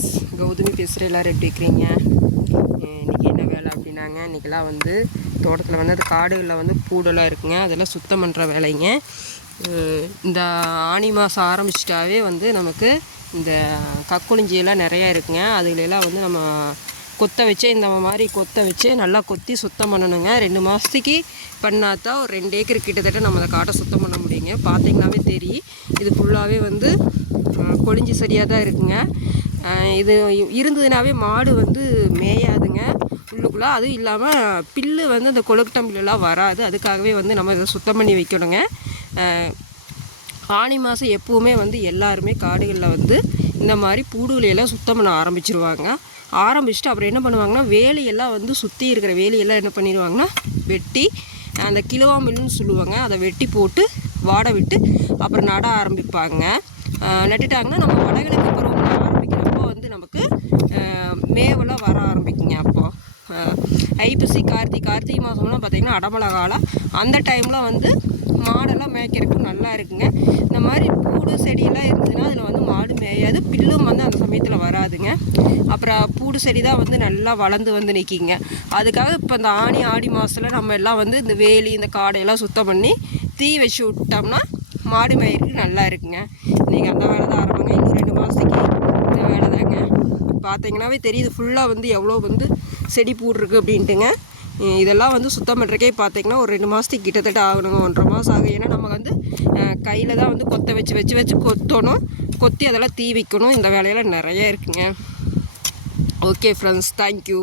Friends, Gautami பேசுகிற எல்லோரும் எப்படி இருக்கிறீங்க? இன்றைக்கி என்ன வேலை அப்படின்னாங்க, இன்றைக்கெலாம் வந்து தோட்டத்தில் வந்து அது காடுகளில் வந்து பூடெல்லாம் இருக்குங்க, அதெல்லாம் சுத்தம் பண்ணுற வேலைங்க. இந்த ஆனி மாதம் ஆரம்பிச்சிட்டாவே வந்து நமக்கு இந்த கக்குளிஞ்சியெல்லாம் நிறையா இருக்குங்க. அதுகளெல்லாம் வந்து நம்ம கொத்த வச்சு இந்த மாதிரி கொத்த வச்சு நல்லா கொத்தி சுத்தம் பண்ணணுங்க. 2 மாதத்துக்கு பண்ணாதான் ஒரு 2 ஏக்கர் கிட்டத்தட்ட நம்ம அதை காட்டை சுத்தம் பண்ண முடியுங்க. பார்த்திங்கனாவே தெரியும், இது ஃபுல்லாகவே வந்து கொழிஞ்சி சரியாக தான் இருக்குங்க. இது இருந்ததுனாவே மாடு வந்து மேயாதுங்க உள்ளுக்குள்ளே. அதுவும் இல்லாமல் பில்லு வந்து அந்த கொழுக்கட்டம் பில்லுலாம் வராது. அதுக்காகவே வந்து நம்ம இதை சுத்தம் பண்ணி வைக்கணுங்க. ஆனி மாதம் எப்போவுமே வந்து எல்லாருமே காடுகளில் வந்து இந்த மாதிரி பூடுகளையெல்லாம் சுத்தம் பண்ண ஆரம்பிச்சுட்டு அப்புறம் என்ன பண்ணுவாங்கன்னா, வேலையெல்லாம் வந்து சுற்றி இருக்கிற வேலையெல்லாம் என்ன பண்ணிடுவாங்கன்னா வெட்டி, அந்த கிலோவா மில்லுன்னு சொல்லுவாங்க, அதை வெட்டி போட்டு வாட விட்டு அப்புறம் நட ஆரம்பிப்பாங்க. நட்டுட்டாங்கன்னா நம்ம வடகிழக்கு பருவம் ஆரம்பிக்கிறப்போ வந்து நமக்கு மேவெல்லாம் வர ஆரம்பிக்குங்க. அப்போது ஐப்பசி கார்த்திகை மாதம்லாம் பார்த்திங்கன்னா அடமழை காலம். அந்த டைமில் வந்து மாடெல்லாம் மேய்க்கிறதுக்கு நல்லா இருக்குங்க. இந்த மாதிரி பூடு செடியெல்லாம் இருந்ததுன்னா அதில் வந்து மாடு மேயாது, பில்லும் வந்து அந்த சமயத்தில் வராதுங்க. அப்புறம் பூடு செடி தான் வந்து நல்லா வளர்ந்து வந்து நிற்கிங்க. அதுக்காக இப்போ இந்த ஆடி மாதத்தில் நம்ம எல்லாம் வந்து இந்த வேலி இந்த காடையெல்லாம் சுத்தம் பண்ணி தீ வச்சு விட்டோம்னா மாடு மேய்றதுக்கு நல்லா இருக்குங்க. இன்றைக்கி அந்த வேலை தான் ஆரம்பிங்க. இன்னும் 2 மாதத்துக்கு இந்த வேலை தாங்க. பார்த்தீங்கன்னாவே தெரியுது ஃபுல்லாக வந்து எவ்வளோ வந்து செடி பூடுருக்கு அப்படின்ட்டுங்க. இதெல்லாம் வந்து சுத்தம் பண்ணுறக்கே பார்த்திங்கன்னா ஒரு 2 மாதத்துக்கு கிட்டத்தட்ட ஆகணுங்க. 1.5 மாதம் ஆகும். ஏன்னா நம்ம வந்து கையில் தான் வந்து கொத்த வச்சு கொத்தணும், கொத்தி அதெல்லாம் தீ வைக்கணும். இந்த வேலையெல்லாம் நிறைய இருக்குங்க. Okay friends, thank you.